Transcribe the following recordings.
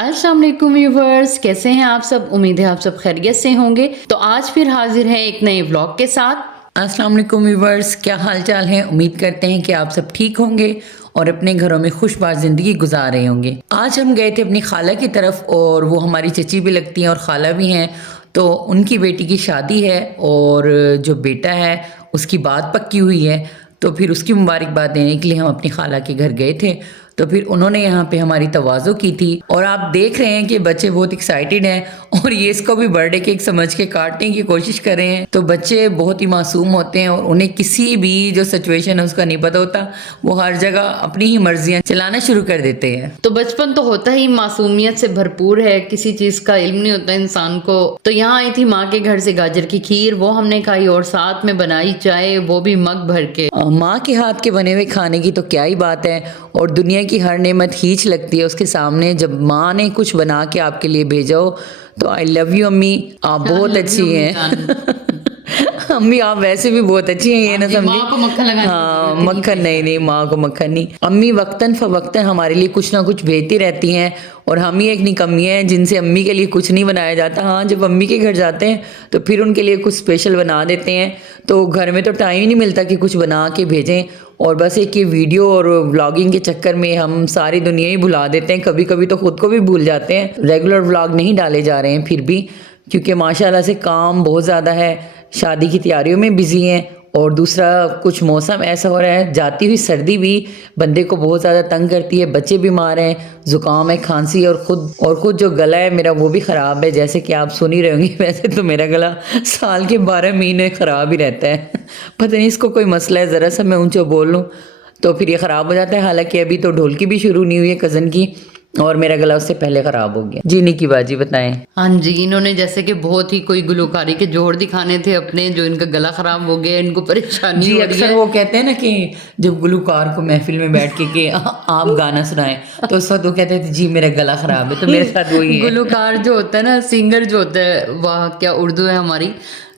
अस्सलाम वालेकुम व्यूवर्स, कैसे हैं आप सब। उम्मीद है आप सब खैरियत से होंगे। तो आज फिर हाजिर है एक नए व्लॉग के साथ। अस्सलाम वालेकुम व्यूवर्स, क्या हाल चाल है। उम्मीद करते हैं कि आप सब ठीक होंगे और अपने घरों में खुशबाश ज़िंदगी गुजार रहे होंगे। आज हम गए थे अपनी खाला की तरफ और वो हमारी चची भी लगती हैं और खाला भी हैं। तो उनकी बेटी की शादी है और जो बेटा है उसकी बात पक्की हुई है। तो फिर उसकी मुबारकबाद देने के लिए हम अपनी खाला के घर गए थे। तो फिर उन्होंने यहाँ पे हमारी तवाज़ो की थी और आप देख रहे हैं कि बच्चे बहुत एक्साइटेड हैं और ये इसको भी बर्थडे केक समझ के काटने की कोशिश कर रहे हैं। तो बच्चे बहुत ही मासूम होते हैं और उन्हें किसी भी जो सिचुएशन है उसका नहीं पता होता, वो हर जगह अपनी ही मर्जियाँ चलाना शुरू कर देते हैं। तो बचपन तो होता ही मासूमियत से भरपूर है, किसी चीज का इल्म नहीं होता इंसान को। तो यहाँ आई थी माँ के घर से गाजर की खीर, वो हमने खाई और साथ में बनाई चाय, वो भी मग भर के। माँ के हाथ के बने हुए खाने की तो क्या ही बात है और दुनिया की हर नेमत हीच लगती है उसके सामने। जब माँ ने कुछ बना के आपके लिए भेजा हो तो आई लव यू अम्मी, आप बहुत अच्छी हैं। अम्मी आप वैसे भी बहुत अच्छी हैं, ये ना समझी। माँ को मक्खन लगाने हाँ मक्खन नहीं, माँ को मक्खन नहीं। अम्मी वक्तन फवक्तन हमारे लिए कुछ ना कुछ भेजती रहती हैं और हम ही एक निकम्मी हैं जिनसे अम्मी के लिए कुछ नहीं बनाया जाता। हाँ जब अम्मी के घर जाते हैं तो फिर उनके लिए कुछ स्पेशल बना देते हैं। तो घर में तो टाइम ही नहीं मिलता कि कुछ बना के भेजें और बस एक ये वीडियो और व्लॉगिंग के चक्कर में हम सारी दुनिया ही भुला देते हैं। कभी कभी तो खुद को भी भूल जाते हैं। रेगुलर व्लॉग नहीं डाले जा रहे हैं फिर भी, क्योंकि माशाल्लाह से काम बहुत ज़्यादा है, शादी की तैयारियों में बिजी हैं और दूसरा कुछ मौसम ऐसा हो रहा है, जाती हुई सर्दी भी बंदे को बहुत ज़्यादा तंग करती है। बच्चे बीमार हैं, ज़ुकाम है, खांसी और ख़ुद जो गला है मेरा वो भी ख़राब है, जैसे कि आप सुन ही रहे होंगे। वैसे तो मेरा गला साल के 12 महीने ख़राब ही रहता है। पता नहीं इसको कोई मसला है, ज़रा सा मैं ऊँचा बोल लूँ तो फिर ये ख़राब हो जाता है। हालांकि अभी तो ढोलकी भी शुरू नहीं हुई है कज़न की और मेरा गला उससे पहले ख़राब हो गया। जी निकी बाजी बताएं। हाँ जी, इन्होंने जैसे कि बहुत ही कोई गुलकारी के जोड़ दिखाने थे अपने, जो इनका गला खराब हो गया, इनको परेशानी जी हो रही अक्सर है। वो कहते हैं ना कि जब गुलकार को महफिल में बैठ के आप गाना सुनाएं तो उस वक्त वो कहते हैं जी मेरा गला खराब है। तो मेरे साथ वही है। गुलकार जो होता है ना, सिंगर जो होता है, वह क्या उर्दू है हमारी,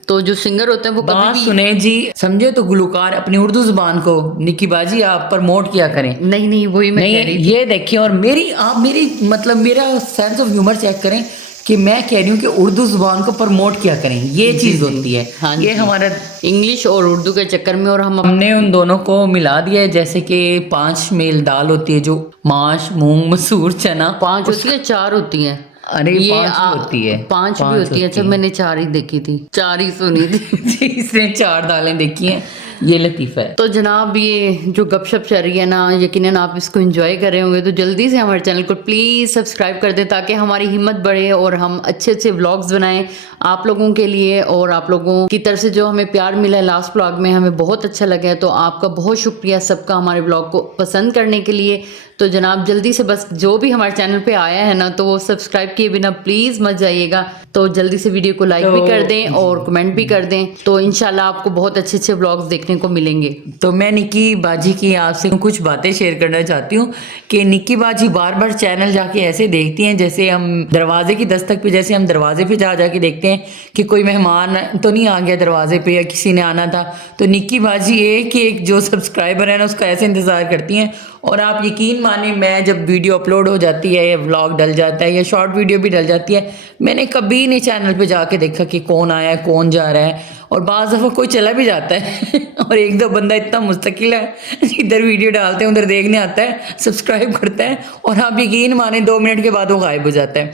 तो जो सिंगर होते हैं वो कभी बात भी सुने जी, समझे तो गुलकार अपनी उर्दू जुबान को निकी बाजी आप प्रमोट किया करें। नहीं वही मैं कह रही नहीं थी। ये देखिए, और आप मेरी मतलब मेरा सेंस ऑफ ह्यूमर चेक करें कि मैं कह रही हूँ कि उर्दू जुबान को प्रमोट किया करें, ये चीज़ होती है। हाँ ये जी, हमारा इंग्लिश और उर्दू के चक्कर में और हमने उन दोनों को मिला दिया है। जैसे कि 5 मेल दाल होती है जो माश मूंग मसूर चना 5 होती है, 4 होती है। अरे ये 5 भी होती है, 5 भी होती है। अच्छा मैंने 4 ही देखी थी, 4 ही सुनी थी। इसने 4 दालें देखी हैं, ये लतीफ़ा है। तो जनाब ये जो गपशप चल रही है ना, यकीनन आप इसको एंजॉय कर रहे होंगे। तो जल्दी से हमारे चैनल को प्लीज़ सब्सक्राइब कर दें ताकि हमारी हिम्मत बढ़े और हम अच्छे अच्छे व्लॉग्स बनाएं आप लोगों के लिए। और आप लोगों की तरफ से जो हमें प्यार मिला है लास्ट व्लॉग में, हमें बहुत अच्छा लगा है। तो आपका बहुत शुक्रिया सबका हमारे व्लॉग को पसंद करने के लिए। तो जनाब जल्दी से बस जो भी हमारे चैनल पे आया है ना, तो वो सब्सक्राइब किए बिना प्लीज़ मत जाइएगा। तो जल्दी से वीडियो को लाइक भी कर दें और कमेंट भी कर दें। तो इंशाल्लाह आपको बहुत अच्छे अच्छे व्लॉग्स देखने को मिलेंगे। तो मैं निक्की बाजी की आपसे कुछ बातें शेयर करना चाहती हूँ कि निक्की बाजी बार बार चैनल जाके ऐसे देखती हैं जैसे हम दरवाजे की दस्तक पे, जैसे हम दरवाजे पे जाके देखते हैं कि कोई मेहमान तो नहीं आ गया दरवाजे पे या किसी ने आना था। तो निक्की बाजी एक जो सब्सक्राइबर है ना उसका ऐसे इंतज़ार करती हैं। और आप यकीन माने, मैं जब वीडियो अपलोड हो जाती है या व्लॉग डल जाता है या शॉर्ट वीडियो भी डल जाती है, मैंने कभी नहीं चैनल पे जाके देखा कि कौन आया है कौन जा रहा है। और बाज़ दफ़ा कोई चला भी जाता है और एक दो बंदा इतना मुस्तकिल है, इधर वीडियो डालते हैं उधर देखने आता है, सब्सक्राइब करता है और आप यकीन माने 2 मिनट के बाद वो गायब हो जाता है।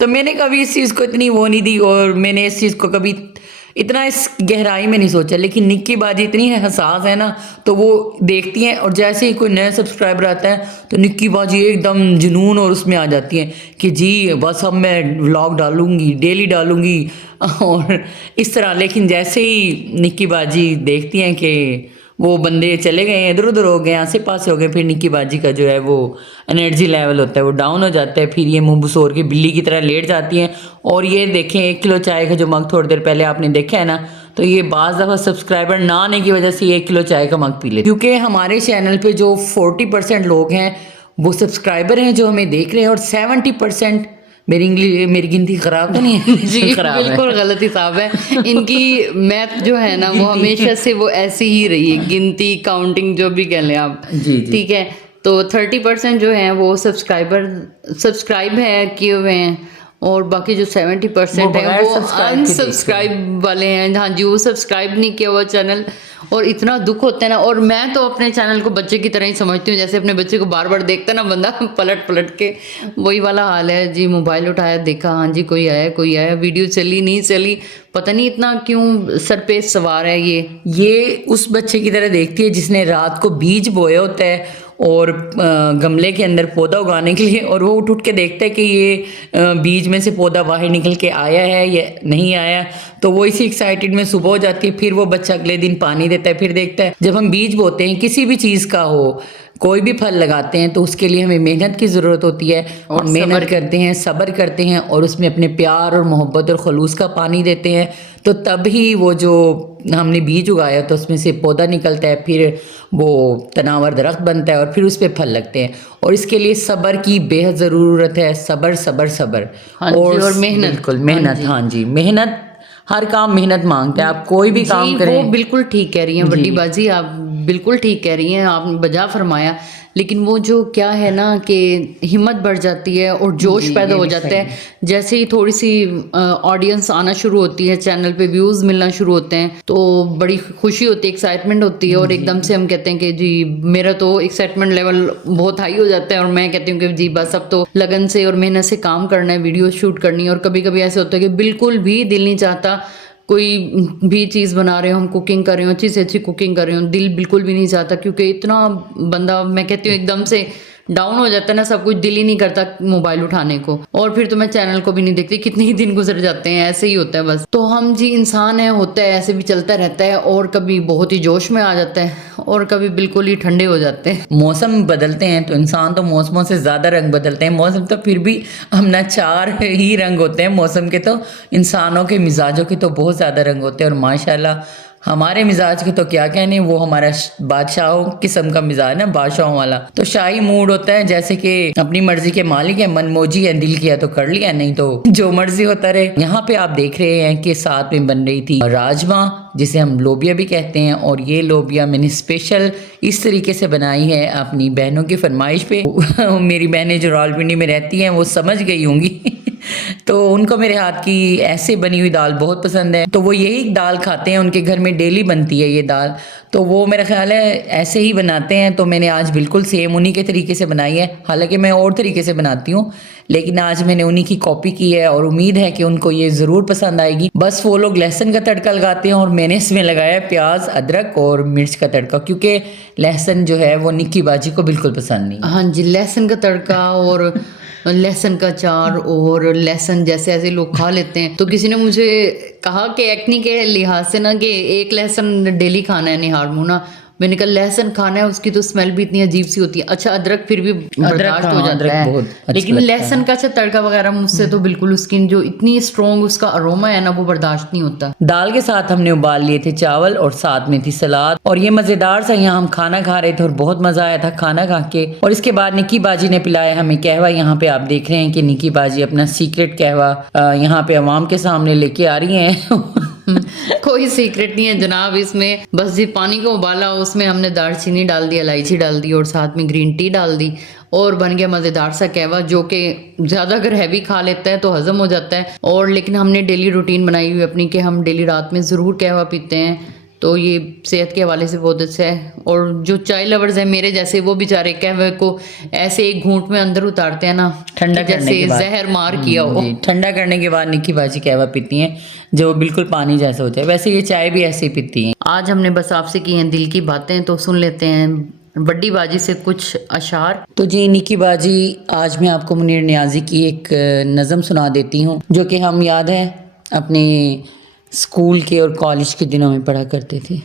तो मैंने कभी इस चीज़ को इतनी वो नहीं दी और मैंने इस चीज़ को कभी इतना इस गहराई में नहीं सोचा। लेकिन निक्की बाजी इतनी हसास है ना, तो वो देखती हैं और जैसे ही कोई नया सब्सक्राइबर आता है तो निक्की बाजी एकदम जुनून और उसमें आ जाती हैं कि जी बस अब मैं व्लॉग डालूंगी, डेली डालूंगी और इस तरह। लेकिन जैसे ही निक्की बाजी देखती हैं कि वो बंदे चले गए हैं, इधर उधर हो गए, आसे पास हो गए, फिर निक्की बाजी का जो है वो एनर्जी लेवल होता है वो डाउन हो जाता है। फिर ये मुंह बसोर के बिल्ली की तरह लेट जाती हैं। और ये देखें 1 किलो चाय का जो मग थोड़ी देर पहले आपने देखा है ना, तो ये बाज़ दफ़ा सब्सक्राइबर ना आने की वजह से 1 किलो चाय का मग पी लेते, क्योंकि हमारे चैनल पे जो 40% लोग हैं वो सब्सक्राइबर हैं जो हमें देख रहे हैं और 70% मेरी गिनती खराब तो नहीं है जी खराब बिल्कुल है। गलत हिसाब है। इनकी मैथ जो है ना वो हमेशा से वो ऐसी ही रही है, गिनती काउंटिंग जो भी कह लें आप। जी जी। ठीक है, तो 30% जो हैं वो सब्सक्राइब है किए हुए हैं, और बाकी जो 70% वो है बगैर वो subscribe के देख रहे हैं। अनसब्सक्राइब वाले हैं। हाँ जी, वो सब्सक्राइब नहीं किया हुआ चैनल, और इतना दुख होता है ना। और मैं तो अपने चैनल को बच्चे की तरह ही समझती हूँ, जैसे अपने बच्चे को बार बार देखता ना बंदा पलट पलट के, वही वाला हाल है जी। मोबाइल उठाया, देखा, हाँ जी कोई आया, वीडियो चली नहीं चली, पता नहीं इतना क्यों सर पे सवार है ये उस बच्चे की तरह देखती है जिसने रात को बीज बोया होता है और गमले के अंदर पौधा उगाने के लिए, और वो उठ उठ के देखता है कि ये बीज में से पौधा बाहर निकल के आया है या नहीं आया। तो वो इसी एक्साइटेड में सुबह हो जाती है, फिर वो बच्चा अगले दिन पानी देता है, फिर देखता है। जब हम बीज बोते हैं किसी भी चीज़ का हो, कोई भी फल लगाते हैं, तो उसके लिए हमें मेहनत की ज़रूरत होती है, और हम मेहनत करते हैं, सब्र करते हैं, और उसमें अपने प्यार और मोहब्बत और खलूस का पानी देते हैं, तो तब ही वो जो हमने बीज उगाया तो उसमें से पौधा निकलता है, फिर वो तनावर दरख्त बनता है, और फिर उस पर फल लगते हैं। और इसके लिए सब्र की बेहद ज़रूरत है, सब्र सब्र सब्र। हाँ जी, और मेहनत। बिल्कुल मेहनत, हाँ जी मेहनत, हर काम मेहनत मांगता है। आप कोई भी काम जी, करें। वो बिल्कुल ठीक कह रही हैं बड्डी बाजी, आप बिल्कुल ठीक कह रही हैं, आपने बजा फरमाया। लेकिन वो जो क्या है ना कि हिम्मत बढ़ जाती है और जोश जी, पैदा ये हो भी जाता सही है जैसे ही थोड़ी सी ऑडियंस आना शुरू होती है, चैनल पे व्यूज मिलना शुरू होते हैं, तो बड़ी खुशी होती है, एक्साइटमेंट होती है, और एकदम से हम कहते हैं कि जी मेरा तो एक्साइटमेंट लेवल बहुत हाई हो जाता है, और मैं कहती हूँ कि जी बस अब तो लगन से और मेहनत से काम करना है, वीडियो शूट करनी है। और कभी कभी ऐसे होता है कि बिल्कुल भी दिल नहीं चाहता, कोई भी चीज़ बना रहे हो, हम कुकिंग कर रहे हो, अच्छी से अच्छी कुकिंग कर रहे हो, दिल बिल्कुल भी नहीं चाहता, क्योंकि इतना बंदा, मैं कहती हूँ एकदम से डाउन हो जाता है ना सब कुछ, दिल ही नहीं करता मोबाइल उठाने को, और फिर तो मैं चैनल को भी नहीं देखती। कितने ही दिन गुजर जाते हैं, ऐसे ही होता है बस। तो हम जी इंसान है, होता है ऐसे भी, चलता रहता है, और कभी बहुत ही जोश में आ जाता है, और कभी बिल्कुल ही ठंडे हो जाते हैं। मौसम बदलते हैं तो इंसान तो मौसमों से ज़्यादा रंग बदलते हैं। मौसम तो फिर भी हमना चार ही रंग होते हैं मौसम के, तो इंसानों के मिजाजों के तो बहुत ज़्यादा रंग होते हैं। और माशाल्लाह हमारे मिजाज के तो क्या कहने, वो हमारा बादशाहों किस्म का मिजाज ना, बादशाहों वाला। तो शाही मूड होता है, जैसे कि अपनी मर्जी के मालिक है, मनमोजी है, दिल किया तो कर लिया, नहीं तो जो मर्जी होता रहे। यहाँ पे आप देख रहे हैं कि साथ में बन रही थी राजमा, जिसे हम लोबिया भी कहते हैं, और ये लोबिया मैंने स्पेशल इस तरीके से बनाई है अपनी बहनों की फरमाइश पे। मेरी बहनें जो रावलपिंडी में रहती हैं वो समझ गई होंगी तो उनको मेरे हाथ की ऐसे बनी हुई दाल बहुत पसंद है, तो वो यही दाल खाते हैं, उनके घर में डेली बनती है ये दाल। तो वो मेरा ख्याल है ऐसे ही बनाते हैं, तो मैंने आज बिल्कुल सेम उन्हीं के तरीके से बनाई है। हालांकि मैं और तरीके से बनाती हूँ, लेकिन आज मैंने उन्हीं की कॉपी की है, और उम्मीद है कि उनको ये ज़रूर पसंद आएगी। बस वो लोग लहसुन का तड़का लगाते हैं, और मैंने इसमें लगाया प्याज, अदरक और मिर्च का तड़का, क्योंकि लहसुन जो है वो निक्की बाजी को बिल्कुल पसंद नहीं। हाँ जी, लहसुन का तड़का और लहसुन का चार, और लहसुन जैसे ऐसे लोग खा लेते हैं। तो किसी ने मुझे कहा कि एक्नी के लिहाज से ना कि एक लहसुन डेली खाना है निहारमू ना, मैंने कहा लहसुन खाना है, उसकी तो स्मेल भी इतनी अजीब सी होती है। अच्छा अदरक फिर भी बर्दाश्त हो जाता अदरक है, बहुत अच्छा लेकिन लगता लहसुन का अच्छा तड़का वगैरह मुझसे तो बिल्कुल, उसकी जो इतनी स्ट्रॉन्ग उसका अरोमा है ना, वो बर्दाश्त नहीं होता। दाल के साथ हमने उबाल लिए थे चावल, और साथ में थी सलाद, और ये मज़ेदार सा यहाँ हम खाना खा रहे थे, और बहुत मज़ा आया था खाना खा के। और इसके बाद निक्की बाजी ने पिलाया हमें कहवा। यहाँ पे आप देख रहे हैं कि निक्की बाजी अपना सीक्रेट कहवा यहाँ पे अवाम के सामने लेके आ रही हैं कोई सीक्रेट नहीं है जनाब इसमें, बस जी पानी को उबाला, उसमें हमने दालचीनी डाल दी, इलायची डाल दी, और साथ में ग्रीन टी डाल दी, और बन गया मज़ेदार सा कहवा, जो कि ज़्यादा अगर हैवी खा लेता है तो हजम हो जाता है। और लेकिन हमने डेली रूटीन बनाई हुई अपनी कि हम डेली रात में ज़रूर कहवा पीते हैं, तो ये सेहत के हवाले से बहुत अच्छा है। और जो चाय लवर्स हैं मेरे जैसे, वो बेचारे कहवे को ऐसे एक घूंट में अंदर उतारते हैं ना, ठंडा कि करने के जैसे बाद। जहर मार किया हो। जी, ठंडा करने के बाद निक्की बाजी कहवा पीती हैं, जो बिल्कुल पानी जैसा हो जाए। वैसे ये चाय भी ऐसे ही पीती हैं। आज हमने बस आपसे की हैं दिल की बातें, तो सुन लेते हैं बड्डी बाजी से कुछ अशार। तो जी निक्की बाजी, आज मैं आपको मुनीर नियाज़ी की एक नज़म सुना देती हूँ, जो कि हम याद है अपने स्कूल के और कॉलेज के दिनों में पढ़ा करते थे।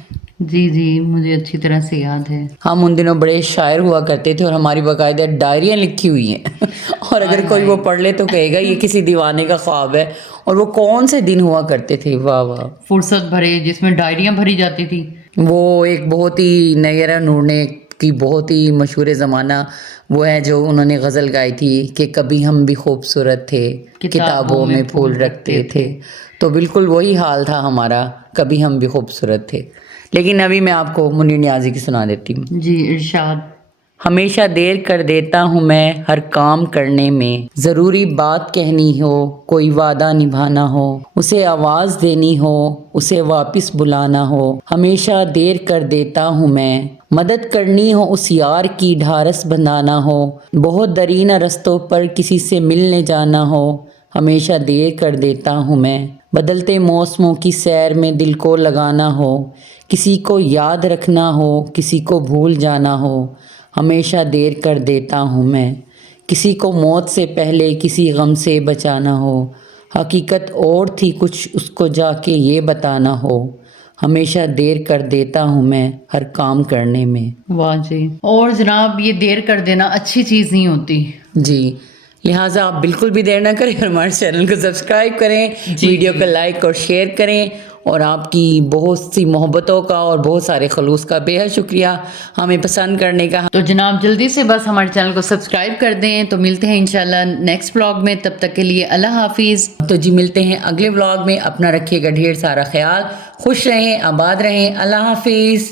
जी जी, मुझे अच्छी तरह से याद है। हम उन दिनों बड़े शायर हुआ करते थे, और हमारी बाकायदा डायरियाँ लिखी हुई हैं और अगर कोई वो पढ़ ले तो कहेगा ये किसी दीवाने का ख्वाब है। और वो कौन से दिन हुआ करते थे, वाह वाह, फुर्सत भरे, जिसमें डायरियां भरी जाती थी। वो एक बहुत ही नैरा नूर ने की बहुत ही मशहूर ज़माना वो है, जो उन्होंने गज़ल गाई थी कि कभी हम भी खूबसूरत थे, किताबों में फूल रखते थे। तो बिल्कुल वही हाल था हमारा, कभी हम भी खूबसूरत थे। लेकिन अभी मैं आपको मुनीर नियाज़ी की सुना देती हूँ। जी इरशाद। हमेशा देर कर देता हूँ मैं हर काम करने में। ज़रूरी बात कहनी हो, कोई वादा निभाना हो, उसे आवाज़ देनी हो, उसे वापस बुलाना हो, हमेशा देर कर देता हूँ मैं। मदद करनी हो उस यार की, ढारस बंधाना हो, बहुत दरीना रस्तों पर किसी से मिलने जाना हो, हमेशा देर कर देता हूँ मैं। बदलते मौसमों की सैर में दिल को लगाना हो, किसी को याद रखना हो, किसी को भूल जाना हो, हमेशा देर कर देता हूँ मैं। किसी को मौत से पहले किसी गम से बचाना हो, हकीकत और थी कुछ उसको जाके ये बताना हो, हमेशा देर कर देता हूँ मैं हर काम करने में। वाह जी। और जनाब ये देर कर देना अच्छी चीज़ नहीं होती। जी, लिहाजा आप बिल्कुल भी देर ना करें और हमारे चैनल को सब्सक्राइब करें, जी, वीडियो जी। को लाइक और शेयर करें, और आपकी बहुत सी मोहब्बतों का और बहुत सारे खलूस का बेहद शुक्रिया हमें पसंद करने का। तो जनाब जल्दी से बस हमारे चैनल को सब्सक्राइब कर दें। तो मिलते हैं इंशाल्लाह नेक्स्ट व्लॉग में, तब तक के लिए अल्लाह हाफिज़। तो जी मिलते हैं अगले व्लॉग में। अपना रखिएगा ढेर सारा ख्याल, खुश रहें, आबाद रहें। अल्लाह हाफिज़।